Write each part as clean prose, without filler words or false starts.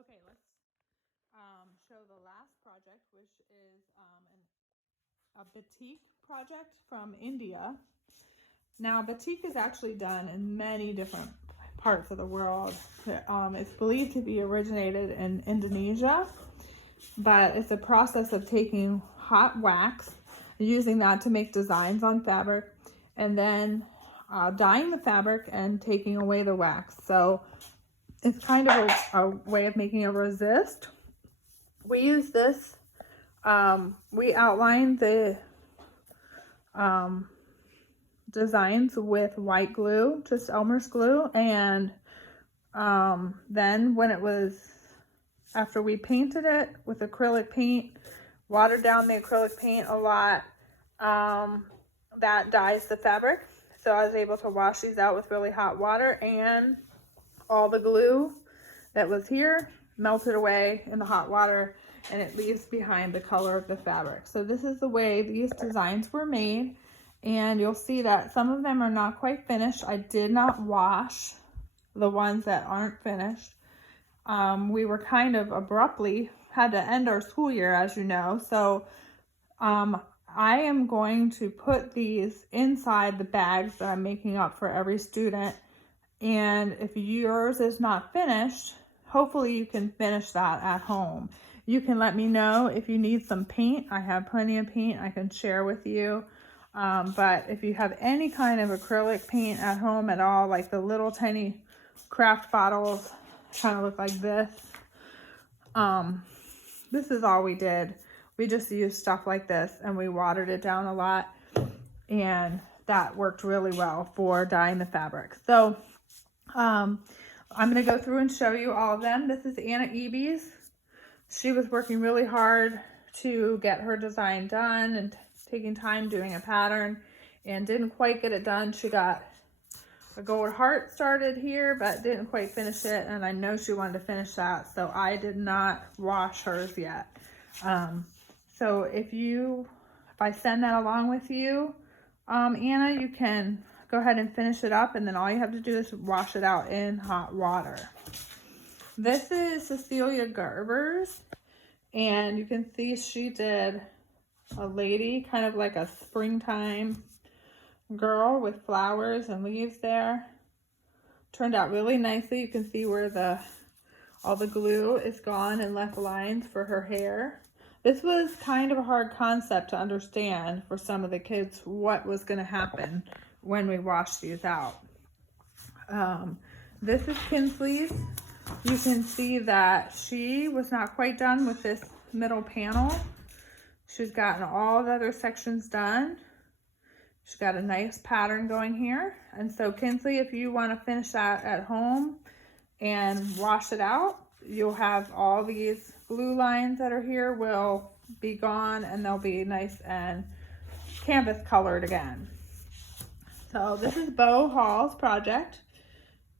Okay, let's show the last project, which is a batik project from India. Now, batik is actually done in many different parts of the world. It's believed to be originated in Indonesia, but it's a process of taking hot wax, using that to make designs on fabric, and then dyeing the fabric and taking away the wax. So it's kind of a way of making a resist. We use this, we outline the designs with white glue, just Elmer's glue, and then when it was, after we painted it with acrylic paint, watered down the acrylic paint a lot, that dyes the fabric. So I was able to wash these out with really hot water, and all the glue that was here melted away in the hot water, and it leaves behind the color of the fabric. So this is the way these designs were made, and you'll see that some of them are not quite finished. I did not wash the ones that aren't finished. We were kind of abruptly had to end our school year, as you know, so I am going to put these inside the bags that I'm making up for every student. And if yours is not finished, hopefully you can finish that at home. You can let me know if you need some paint. I have plenty of paint I can share with you. But if you have any kind of acrylic paint at home at all, like the little tiny craft bottles, kind of look like this. This is all we did. We just used stuff like this, and we watered it down a lot, and that worked really well for dyeing the fabric. So I'm going to go through and show you all of them. This is Anna Eby's. She was working really hard to get her design done and taking time doing a pattern, and didn't quite get it done. She got a gold heart started here, but didn't quite finish it, and I know she wanted to finish that, so I did not wash hers yet. So if I send that along with you, Anna, you can go ahead and finish it up, and then all you have to do is wash it out in hot water. This is Cecilia Gerber's, and you can see she did a lady, kind of like a springtime girl with flowers and leaves there. Turned out really nicely. You can see where all the glue is gone and left lines for her hair. This was kind of a hard concept to understand for some of the kids, what was going to happen when we washed these out. This is Kinsley's. You can see that she was not quite done with this middle panel. She's gotten all the other sections done. She's got a nice pattern going here. And so Kinsley, if you want to finish that at home and wash it out, you'll have all these glue lines that are here will be gone, and they'll be nice and canvas colored again. So this is Bo Hall's project.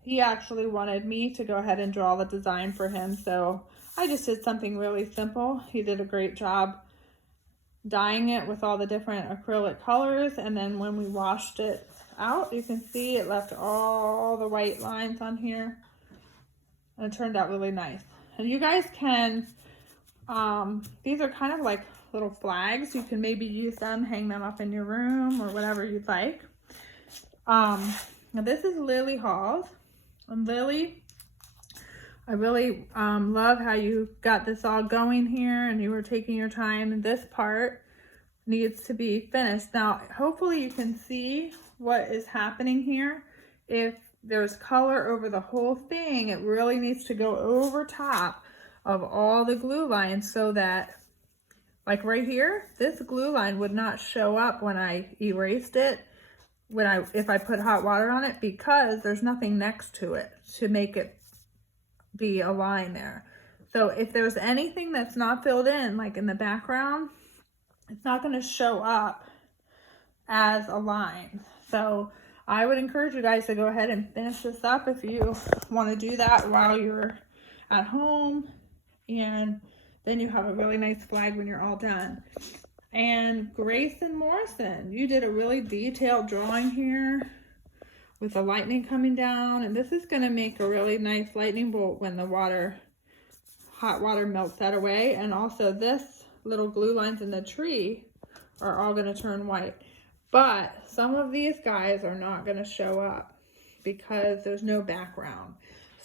He actually wanted me to go ahead and draw the design for him, so I just did something really simple. He did a great job dyeing it with all the different acrylic colors, and then when we washed it out, you can see it left all the white lines on here, and it turned out really nice. And you guys can, these are kind of like little flags. You can maybe use them, hang them up in your room or whatever you'd like. Now this is Lily Hall's. And Lily, I really love how you got this all going here, and you were taking your time, and this part needs to be finished. Now, hopefully you can see what is happening here. If there's color over the whole thing, it really needs to go over top of all the glue lines, so that, like right here, this glue line would not show up when I erased it, if I put hot water on it, because there's nothing next to it to make it be a line there. So if there's anything that's not filled in, like in the background, it's not going to show up as a line. So I would encourage you guys to go ahead and finish this up if you want to do that while you're at home, and then you have a really nice flag when you're all done. And Grayson Morrison, you did a really detailed drawing here with the lightning coming down, and this is going to make a really nice lightning bolt when the water hot water melts that away. And also this little glue lines in the tree are all going to turn white. But some of these guys are not going to show up because there's no background.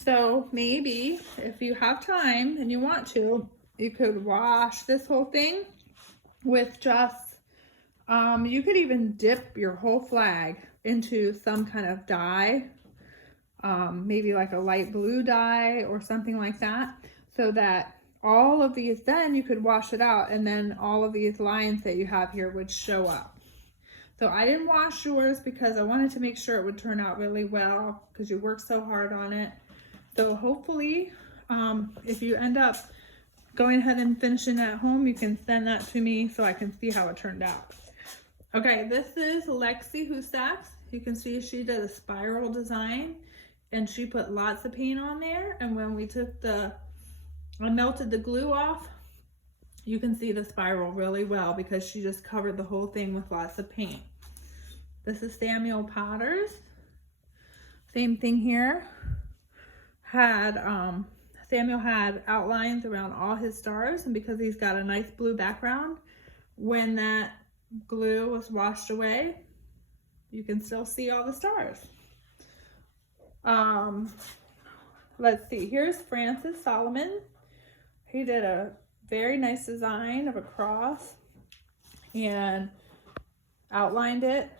So maybe if you have time and you want to, you could wash this whole thing with just, you could even dip your whole flag into some kind of dye, maybe like a light blue dye or something like that, so that all of these, then you could wash it out and then all of these lines that you have here would show up. So I didn't wash yours because I wanted to make sure it would turn out really well because you worked so hard on it. So hopefully, if you end up going ahead and finishing at home, you can send that to me so I can see how it turned out. Okay, this is Lexi Husaks. You can see she did a spiral design and she put lots of paint on there. And when we took I melted the glue off, you can see the spiral really well because she just covered the whole thing with lots of paint. This is Samuel Potters. Same thing here. Samuel had outlines around all his stars, and because he's got a nice blue background, when that glue was washed away, you can still see all the stars. Let's see, here's Francis Solomon. He did a very nice design of a cross and outlined it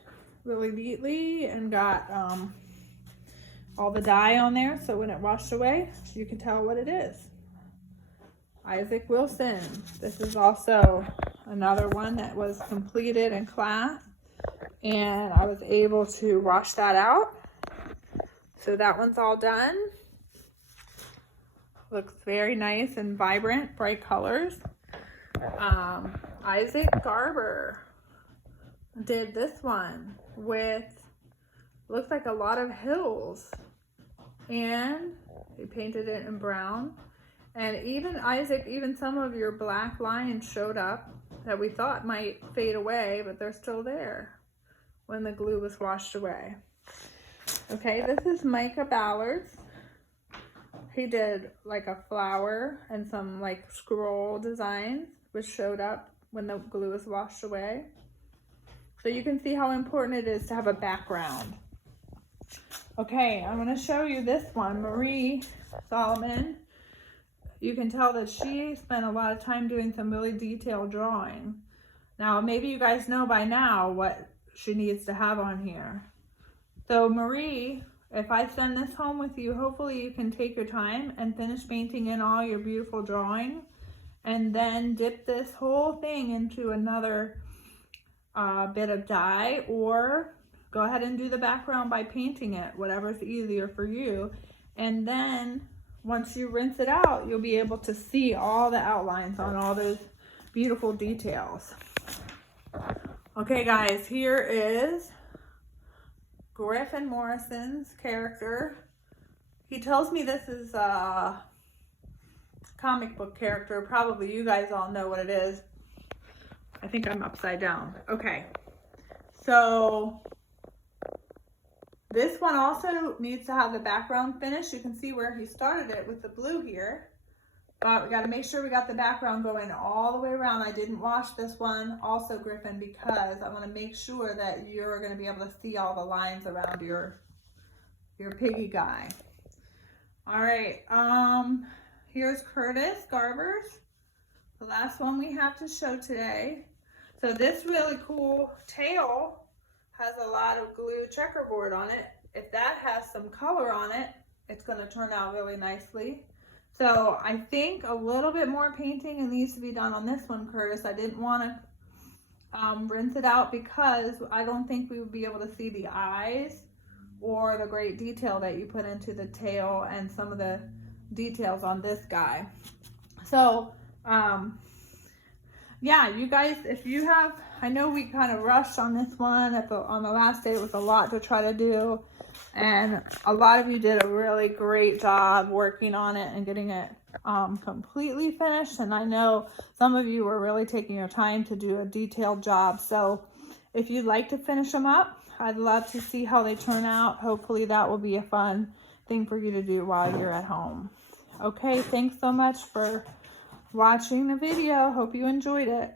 really neatly and got all the dye on there, so when it washed away you can tell what it is. Isaac Wilson, this is also another one that was completed in class and I was able to wash that out, so that one's all done. Looks very nice and vibrant, bright colors. Isaac Garber did this one with, looks like a lot of hills, and he painted it in brown. And even Isaac, even some of your black lines showed up that we thought might fade away, but they're still there when the glue was washed away. Okay, this is Micah Ballards. He did like a flower and some like scroll designs, which showed up when the glue was washed away. So you can see how important it is to have a background. Okay, I'm going to show you this one, Marie Solomon. You can tell that she spent a lot of time doing some really detailed drawing. Now, maybe you guys know by now what she needs to have on here. So Marie, if I send this home with you, hopefully you can take your time and finish painting in all your beautiful drawing, and then dip this whole thing into another bit of dye, or go ahead and do the background by painting it, whatever's easier for you. And then once you rinse it out, you'll be able to see all the outlines on all those beautiful details. Okay guys, here is Griffin Morrison's character. He tells me this is a comic book character. Probably you guys all know what it is. I think I'm upside down. Okay, so this one also needs to have the background finished. You can see where he started it with the blue here. But we got to make sure we got the background going all the way around. I didn't wash this one also, Griffin, because I want to make sure that you're going to be able to see all the lines around your piggy guy. All right, here's Curtis Garbers, the last one we have to show today. So this really cool tail has a lot of glue checkerboard on it. If that has some color on it, it's going to turn out really nicely. So I think a little bit more painting needs to be done on this one, Curtis. I didn't want to rinse it out because I don't think we would be able to see the eyes or the great detail that you put into the tail and some of the details on this guy. So yeah, you guys, if you have, I know we kind of rushed on this one on the last day. It was a lot to try to do, and a lot of you did a really great job working on it and getting it completely finished. And I know some of you were really taking your time to do a detailed job. So if you'd like to finish them up, I'd love to see how they turn out. Hopefully that will be a fun thing for you to do while you're at home. Okay, thanks so much for watching the video. Hope you enjoyed it.